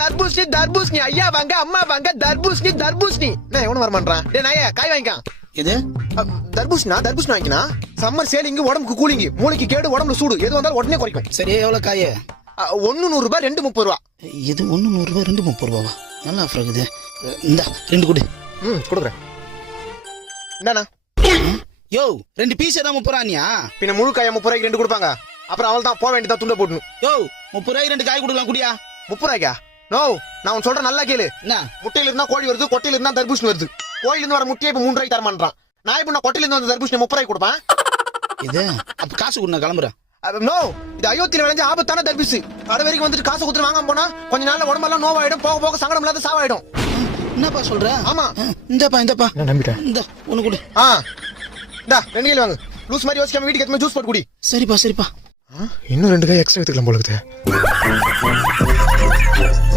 தர்பூசணி தர்பூசணி ஐயா வாங்க அம்மா வாங்க தர்பூசணி தர்பூசணி நான் எவனும் வர மாட்டான் டேய் நாயே காய் வாங்கிக்கான் இது தர்பூசணி வாங்கினா சம்மர் சேலிங் உடம்புக்கு கூலிங் மூளைக்கு கேடு உடம்புல சூடு எது வந்தாலும் உடனே குறைக்கும் சரி எவ்வளவு காய? 1 100 ரூபாய் 2 30 ரூபா இது 1 100 ரூபாய் 2 30 ரூபாவா? நல்லா ஆஃபர் இருக்குது. இந்த 2 கொடு. கொடுக்குறேன். என்னண்ணா யோ 2 பீஸ் தான் 30 ரூபாயா? பின்ன முழு காய 30 ரூபாய்க்கு 2 கொடுப்பாங்க. அப்புறம் அவள் தான் போக வேண்டியதா துண்ட போடணும். யோ 30 ரூபாய்க்கு 2 காய் கொடுக்கலாம் குடியா? 30 ரூபாய்க்கா? நோ நான் உன் சொல்ற நல்லா கேளு. என்ன முட்டையில இருந்தா கோழி வருது, கொட்டையில இருந்தா தர்பூசணி வருது. கோயில இருந்து வர முட்டையை இப்ப 3 ரூபாய்க்கு தர மாட்டான். நான் இப்ப கொட்டையில இருந்து வந்த தர்பூசணி 30 ரூபாய்க்கு கொடுப்பேன். இது அப்ப காசு கொடு, நான் கிளம்புறேன். நோ இது அயோத்தியில விளைஞ்ச ஆபத்தான தர்பூசு. கடை வரைக்கும் வந்துட்டு காசு கொடுத்து வாங்காம போனா கொஞ்ச நாள்ல உடம்பெல்லாம் நோவாயிடும், போக போக சங்கடம் இல்லாத சாவாயிடும். என்னப்பா சொல்ற? ஆமா இந்தப்பா நான் நம்பிட்டேன். இந்த ஒண்ணு கொடு. இந்தா 2 கிலோ வாங்கு. லூஸ் மாதிரி யோசிக்காம வீட்டுக்கு எடுத்து ஜூஸ் போட்டு குடி. சரிப்பா. இன்னும் 2 காய் எக்ஸ்ட்ரா எடுத்துக்கலாம் போல இருக்குது.